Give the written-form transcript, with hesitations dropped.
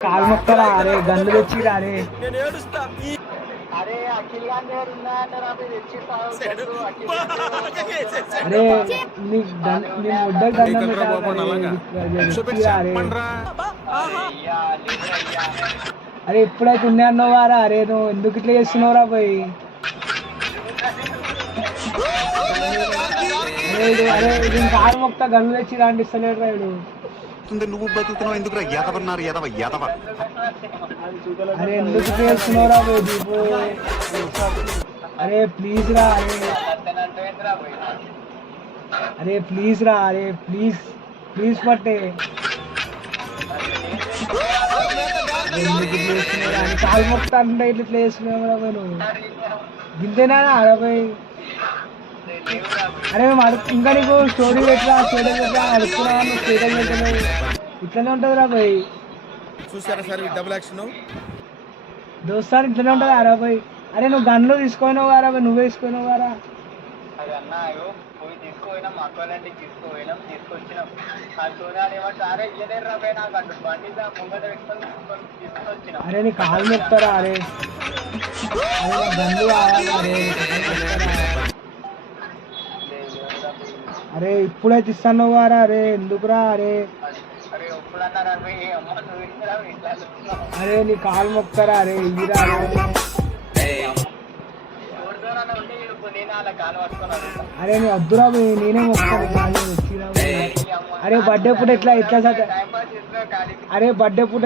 కాలు మొక్కరా అరే గన్ను తెచ్చిరా అరే అరే అఖిల్ గాంధీ గారు ఉన్నాయంటారా మీరు అరే నీ ముడ్డ గన్నం తెచ్చిరా అరే అరే ఎప్పుడైతే ఉన్నాయి అన్నవారా అరే నువ్వు ఎందుకు ఇట్లా చేస్తున్నావురా పోయి అరే నేను కాలు మొక్త గన్ను తెచ్చిరా అంటే ఇస్తలేడు రాయుడు నువ్వు బతుకుతున్నావు ఎందుకు ఎదవన్నారు ఎదవ అరే ఎందుకు చేస్తున్నావురా దీపు అరే ప్లీజ్ రా అరే ప్లీజ్ రా అరే ప్లీజ్ ప్లీజ్ పట్టే కాలు మొక్తా అంటే ఇట్లా ఇట్లా చేస్తున్నావురా నువ్వు గింతేనా అరవై అరే మేము ఇంకా నీకు స్టోరీ పెట్టరా స్టేటస్ పెట్టరా అడుగుతున్నా నువ్వు స్టేటస్ పెట్టలేవు ఇట్లనే ఉంటుంది రా భయ్ చూసారా సార్ డబుల్ యాక్షన్ దోస్తాను ఇట్లనే ఉంటుంది అరా భయ్ అరే నువ్వు గన్లో తీసుకోయినావు కారా భయ్ నువ్వే తీసుకోయినావు కారా అది అన్నా పోయి తీసుకోపోయినాం మా అక్కలంటే తీసుకొచ్చినాం ఆ సోనాలు ఏమంటే అరే ఇయ్యలేరు రా పోయి నాకు అటు బండి ముంగట పెట్టుకొని తీసుకొని వచ్చినాం అరే నీ కాలు చెప్తారా అరే అరే గన్లు కావాలి అరే అరే ఇప్పుడైతే ఇస్తాను వారా అరే ఎందుకురా అరే అరే నీ కాలు మొక్కరా అరే ఇదిరా అరే నీ వద్దురా నేనే మొక్కుతాను అరే బర్త్డే పూట ఎట్లా ఎట్లా అరే బర్త్డే పూట